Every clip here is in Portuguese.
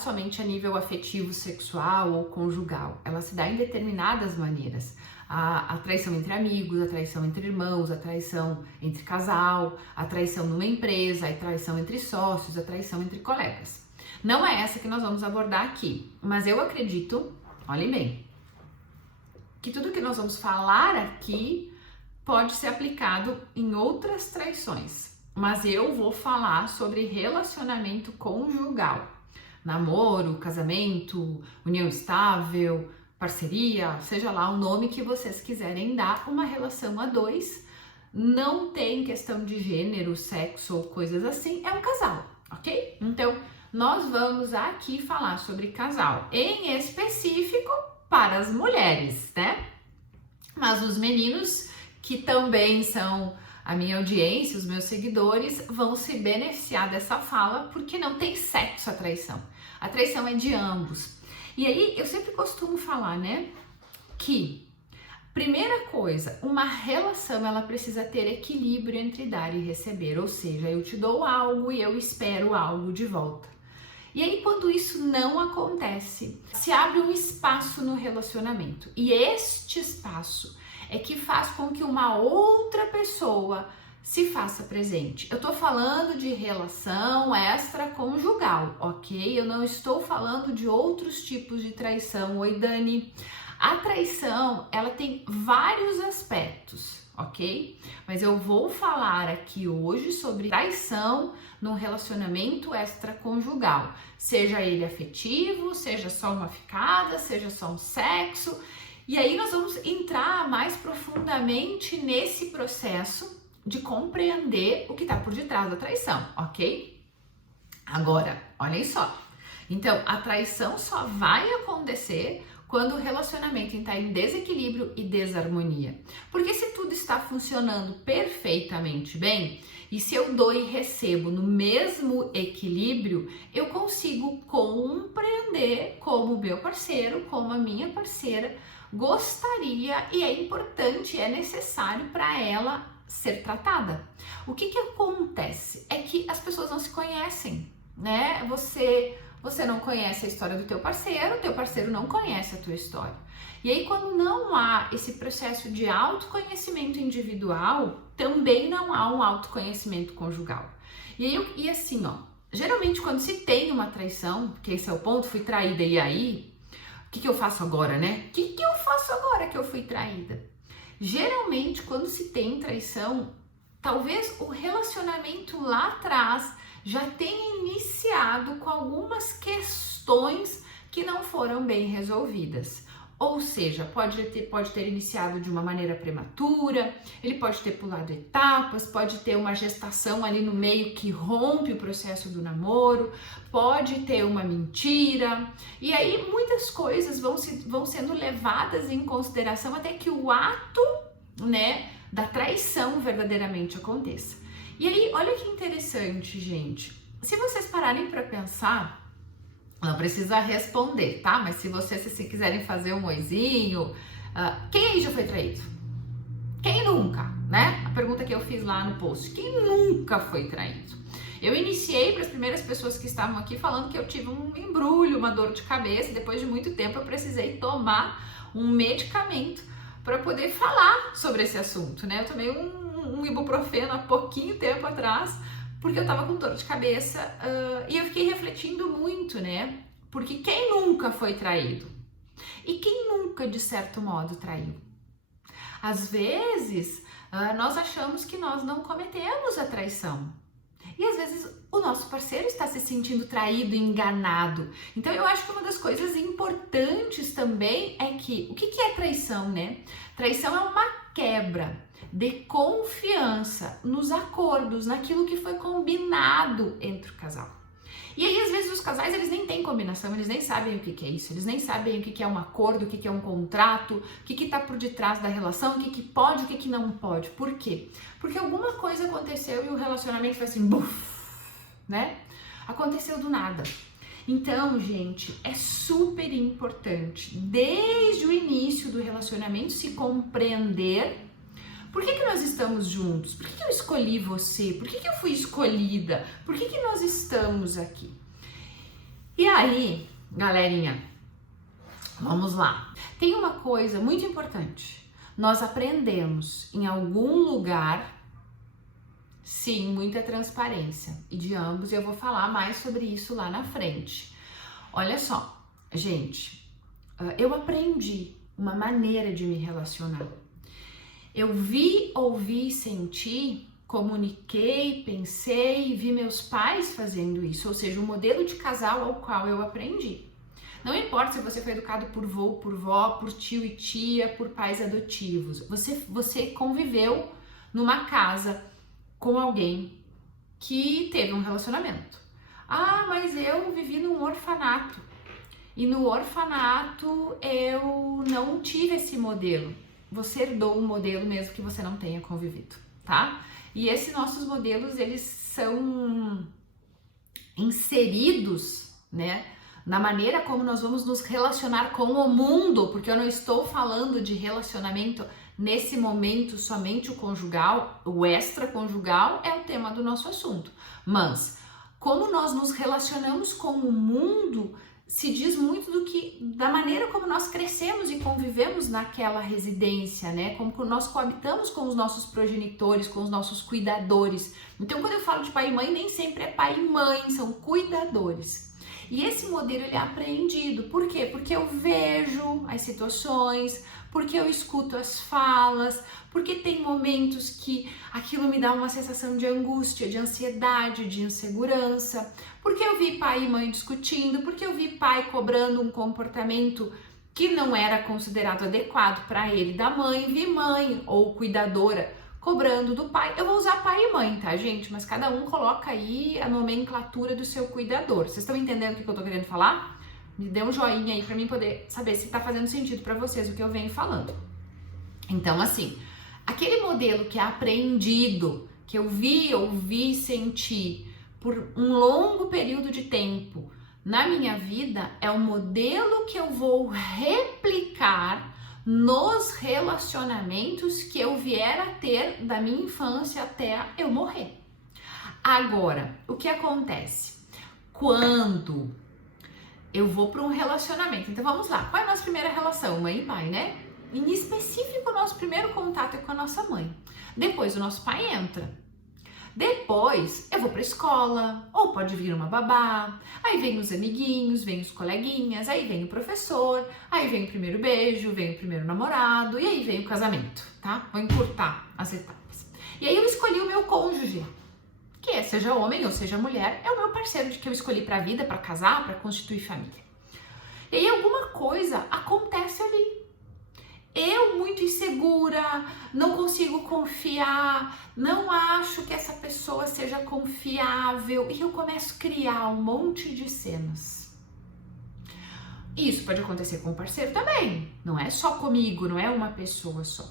somente a nível afetivo, sexual ou conjugal. Ela se dá em determinadas maneiras. A traição entre amigos, a traição entre irmãos, a traição entre casal, a traição numa empresa, a traição entre sócios, a traição entre colegas. Não é essa que nós vamos abordar aqui, mas eu acredito, olhem bem, que tudo que nós vamos falar aqui pode ser aplicado em outras traições, mas eu vou falar sobre relacionamento conjugal, namoro, casamento, união estável, parceria, seja lá o nome que vocês quiserem dar, uma relação a dois, não tem questão de gênero, sexo ou coisas assim, é um casal, ok? Então, nós vamos aqui falar sobre casal, em específico para as mulheres, né? Mas os meninos, que também são a minha audiência, os meus seguidores, vão se beneficiar dessa fala, porque não tem sexo a traição. A traição é de ambos. E aí, eu sempre costumo falar, né, que, primeira coisa, uma relação, ela precisa ter equilíbrio entre dar e receber, ou seja, eu te dou algo e eu espero algo de volta. E aí, quando isso não acontece, se abre um espaço no relacionamento, e este espaço é que faz com que uma outra pessoa se faça presente. Eu tô falando de relação extraconjugal, ok? Eu não estou falando de outros tipos de traição. Oi, Dani. A traição, ela tem vários aspectos, ok? Mas eu vou falar aqui hoje sobre traição num relacionamento extraconjugal. Seja ele afetivo, seja só uma ficada, seja só um sexo. E aí nós vamos entrar mais profundamente nesse processo de compreender o que está por detrás da traição, ok? Agora, olhem só. Então, a traição só vai acontecer quando o relacionamento está em desequilíbrio e desarmonia. Porque se tudo está funcionando perfeitamente bem, e se eu dou e recebo no mesmo equilíbrio, eu consigo compreender como o meu parceiro, como a minha parceira gostaria, e é importante, é necessário para ela ser tratada. O que acontece? É que as pessoas não se conhecem, né? Você não conhece a história do teu parceiro não conhece a tua história. E aí, quando não há esse processo de autoconhecimento individual, também não há um autoconhecimento conjugal. E assim, ó, geralmente quando se tem uma traição, que esse é o ponto, fui traída, e aí, o que eu faço agora, né? O que eu faço agora que eu fui traída? Geralmente, quando se tem traição, talvez o relacionamento lá atrás já tenha iniciado com algumas questões que não foram bem resolvidas. Ou seja, pode ter iniciado de uma maneira prematura, ele pode ter pulado etapas, pode ter uma gestação ali no meio que rompe o processo do namoro, pode ter uma mentira, e aí muitas coisas vão sendo levadas em consideração até que o ato, né, da traição verdadeiramente aconteça. E aí, olha que interessante, gente. Se vocês pararem para pensar, não precisa responder, tá? Mas se vocês se quiserem fazer um oizinho, quem aí já foi traído? Quem nunca, né? A pergunta que eu fiz lá no post. Quem nunca foi traído? Eu iniciei para as primeiras pessoas que estavam aqui falando que eu tive um embrulho, uma dor de cabeça, e depois de muito tempo eu precisei tomar um medicamento para poder falar sobre esse assunto, né? Eu tomei um ibuprofeno há pouquinho tempo atrás, porque eu tava com dor de cabeça, e eu fiquei refletindo muito, né? Porque quem nunca foi traído? E quem nunca, de certo modo, traiu? Às vezes, nós achamos que nós não cometemos a traição. E às vezes o nosso parceiro está se sentindo traído, enganado. Então eu acho que uma das coisas importantes também é que, o que é traição, né? Traição é uma quebra de confiança nos acordos, naquilo que foi combinado entre o casal. E aí, às vezes, os casais, eles nem têm combinação, eles nem sabem o que é isso, eles nem sabem o que é um acordo, o que é um contrato, o que está por detrás da relação, o que pode, o que não pode. Por quê? Porque alguma coisa aconteceu e o relacionamento foi assim, buf, né? Aconteceu do nada. Então, gente, é super importante, desde o início do relacionamento, se compreender por que nós estamos juntos, por que eu escolhi você, por que eu fui escolhida, por que nós estamos aqui. E aí, galerinha, vamos lá. Tem uma coisa muito importante. Nós aprendemos em algum lugar, sim, muita transparência. E de ambos eu vou falar mais sobre isso lá na frente. Olha só, gente, eu aprendi uma maneira de me relacionar. Eu vi, ouvi, senti, comuniquei, pensei, vi meus pais fazendo isso, ou seja, o modelo de casal ao qual eu aprendi. Não importa se você foi educado por vô, por vó, por tio e tia, por pais adotivos. Você conviveu numa casa com alguém que teve um relacionamento. Ah, mas eu vivi num orfanato. E no orfanato eu não tive esse modelo. Você herdou um modelo mesmo que você não tenha convivido, tá? E esses nossos modelos, eles são inseridos, né, na maneira como nós vamos nos relacionar com o mundo, porque eu não estou falando de relacionamento nesse momento somente o conjugal, o extraconjugal é o tema do nosso assunto. Mas como nós nos relacionamos com o mundo se diz muito da maneira como nós crescemos e convivemos naquela residência, né? Como nós coabitamos com os nossos progenitores, com os nossos cuidadores. Então, quando eu falo de pai e mãe, nem sempre é pai e mãe, são cuidadores. E esse modelo ele é apreendido. Por quê? Porque eu vejo as situações, porque eu escuto as falas, porque tem momentos que aquilo me dá uma sensação de angústia, de ansiedade, de insegurança, porque eu vi pai e mãe discutindo, porque eu vi pai cobrando um comportamento que não era considerado adequado para ele da mãe, vi mãe ou cuidadora cobrando do pai. Eu vou usar pai e mãe, tá, gente? Mas cada um coloca aí a nomenclatura do seu cuidador. Vocês estão entendendo o que eu tô querendo falar? Me dê um joinha aí para mim poder saber se tá fazendo sentido para vocês o que eu venho falando. Então, assim, aquele modelo que é aprendido, que eu vi, ouvi, senti por um longo período de tempo na minha vida, é o modelo que eu vou replicar nos relacionamentos que eu vier a ter da minha infância até eu morrer. Agora, o que acontece? Quando eu vou para um relacionamento, então vamos lá, qual é a nossa primeira relação? Mãe e pai, né? Em específico, o nosso primeiro contato é com a nossa mãe. Depois o nosso pai entra. Depois eu vou pra escola, ou pode vir uma babá, aí vem os amiguinhos, vem os coleguinhas, aí vem o professor, aí vem o primeiro beijo, vem o primeiro namorado e aí vem o casamento, tá? Vou encurtar as etapas. E aí eu escolhi o meu cônjuge, que é, seja homem ou seja mulher, é o meu parceiro de que eu escolhi pra vida, pra casar, pra constituir família. E aí alguma coisa acontece ali. Eu, muito insegura, não consigo confiar, não acho que essa pessoa seja confiável e eu começo a criar um monte de cenas. Isso pode acontecer com o parceiro também, não é só comigo, não é uma pessoa só.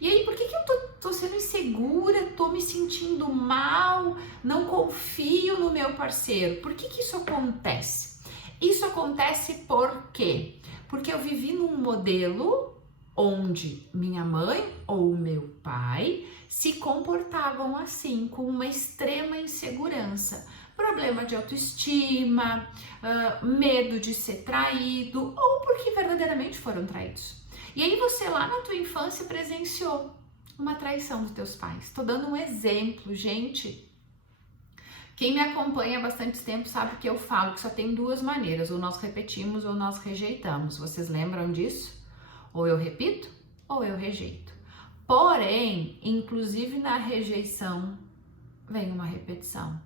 E aí, por que eu tô sendo insegura, tô me sentindo mal, não confio no meu parceiro? Por que isso acontece? Isso acontece por quê? Porque eu vivi num modelo onde minha mãe ou meu pai se comportavam assim, com uma extrema insegurança, problema de autoestima, medo de ser traído ou porque verdadeiramente foram traídos. E aí você lá na tua infância presenciou uma traição dos teus pais. Tô dando um exemplo, gente. Quem me acompanha há bastante tempo sabe que eu falo que só tem duas maneiras, ou nós repetimos ou nós rejeitamos. Vocês lembram disso? Ou eu repito, ou eu rejeito. Porém, inclusive na rejeição, vem uma repetição.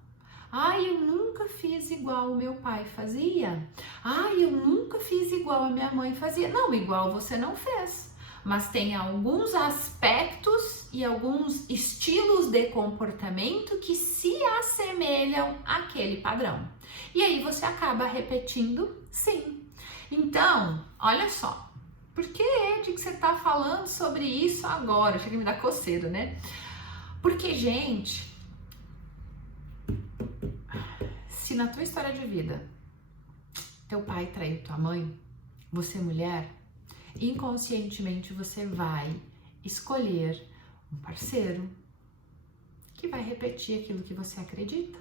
Ai, eu nunca fiz igual o meu pai fazia. Ai, eu nunca fiz igual a minha mãe fazia. Não, igual você não fez. Mas tem alguns aspectos e alguns estilos de comportamento que se assemelham àquele padrão. E aí você acaba repetindo, sim. Então, olha só. Por que, Ed, que você tá falando sobre isso agora? Chega a me dar coceira, né? Porque, gente, se na tua história de vida teu pai traiu tua mãe, você mulher, inconscientemente você vai escolher um parceiro que vai repetir aquilo que você acredita.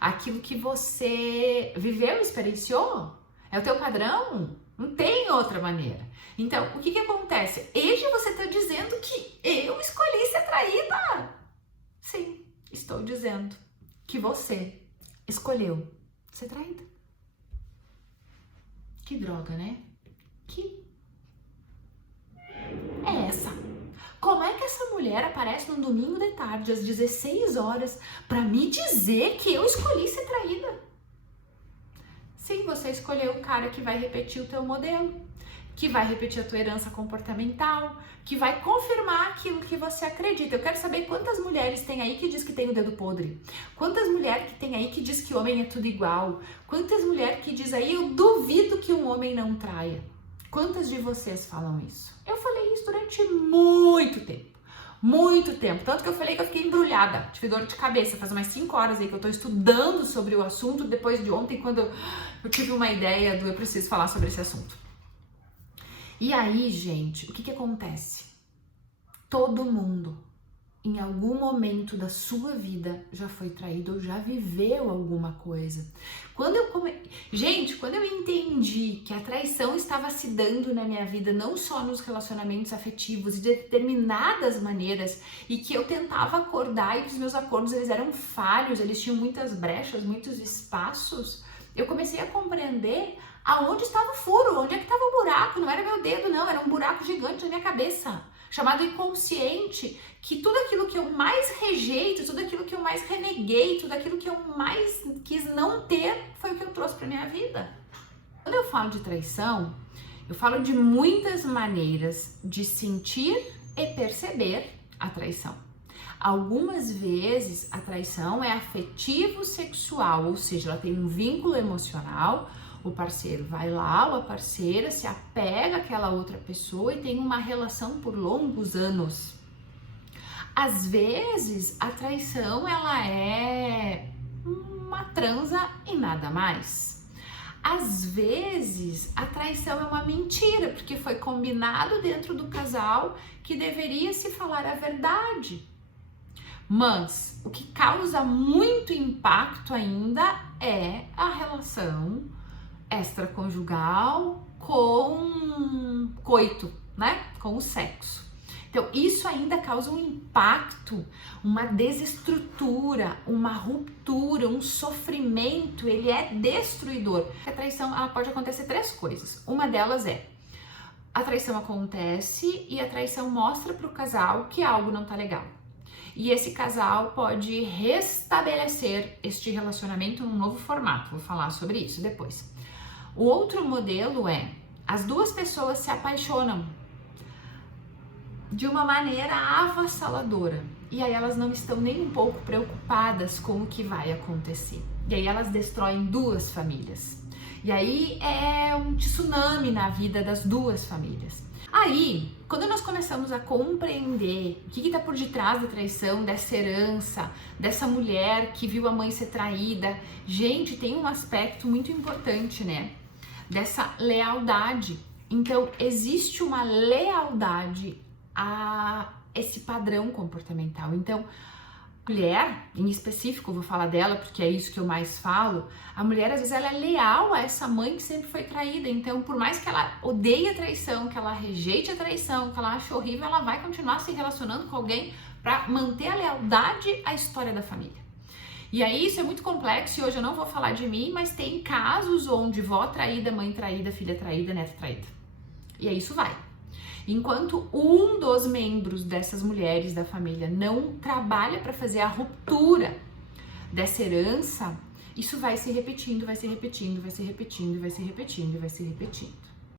aquilo que você viveu, experienciou, é o teu padrão, não tem outra maneira. Então, o que acontece? Hoje você está dizendo que eu escolhi ser traída. Sim, estou dizendo que você escolheu ser traída. Que droga, né? Que é essa? Como é que essa mulher aparece num domingo de tarde, às 16 horas, para me dizer que eu escolhi ser traída? Sim, você escolheu o cara que vai repetir o teu modelo, que vai repetir a tua herança comportamental, que vai confirmar aquilo que você acredita. Eu quero saber quantas mulheres tem aí que diz que tem o dedo podre. Quantas mulheres que tem aí que diz que homem é tudo igual. Quantas mulheres que diz aí, eu duvido que um homem não traia. Quantas de vocês falam isso? Eu falei isso durante muito tempo. Muito tempo. Tanto que eu falei que eu fiquei embrulhada. Tive dor de cabeça. Faz umas 5 horas aí que eu tô estudando sobre o assunto. Depois de ontem, quando eu tive uma ideia do eu preciso falar sobre esse assunto. E aí, gente, o que acontece? Todo mundo, em algum momento da sua vida, já foi traído ou já viveu alguma coisa. Quando eu entendi que a traição estava se dando na minha vida, não só nos relacionamentos afetivos, de determinadas maneiras, e que eu tentava acordar e que os meus acordos eles eram falhos, eles tinham muitas brechas, muitos espaços, eu comecei a compreender aonde estava o furo, onde é que estava o buraco. Não era meu dedo, não, era um buraco gigante na minha cabeça, chamado inconsciente, que tudo aquilo que eu mais rejeito, tudo aquilo que eu mais reneguei, tudo aquilo que eu mais quis não ter, foi o que eu trouxe para minha vida. Quando eu falo de traição, eu falo de muitas maneiras de sentir e perceber a traição. Algumas vezes a traição é afetivo-sexual, ou seja, ela tem um vínculo emocional. O parceiro vai lá, ou a parceira se apega àquela outra pessoa e tem uma relação por longos anos. Às vezes, a traição ela é uma transa e nada mais. Às vezes, a traição é uma mentira, porque foi combinado dentro do casal que deveria se falar a verdade. Mas o que causa muito impacto ainda é a relação extraconjugal com coito, né? Com o sexo. Então, isso ainda causa um impacto, uma desestrutura, uma ruptura, um sofrimento, ele é destruidor. A traição, ela pode acontecer 3 coisas. Uma delas é, a traição acontece e a traição mostra para o casal que algo não tá legal. E esse casal pode restabelecer este relacionamento num novo formato. Vou falar sobre isso depois. O outro modelo é, as duas pessoas se apaixonam de uma maneira avassaladora. E aí elas não estão nem um pouco preocupadas com o que vai acontecer. E aí elas destroem 2 famílias. E aí é um tsunami na vida das 2 famílias. Aí, quando nós começamos a compreender o que está por detrás da traição, dessa herança, dessa mulher que viu a mãe ser traída, gente, tem um aspecto muito importante, né? Dessa lealdade. Então, existe uma lealdade a esse padrão comportamental. Então, a mulher, em específico, vou falar dela porque é isso que eu mais falo, a mulher às vezes ela é leal a essa mãe que sempre foi traída, então por mais que ela odeie a traição, que ela rejeite a traição, que ela ache horrível, ela vai continuar se relacionando com alguém para manter a lealdade à história da família. E aí isso é muito complexo e hoje eu não vou falar de mim, mas tem casos onde vó traída, mãe traída, filha traída, neto traída. E aí isso vai. Enquanto um dos membros dessas mulheres da família não trabalha para fazer a ruptura dessa herança, isso vai se repetindo, vai se repetindo, vai se repetindo, vai se repetindo, vai se repetindo.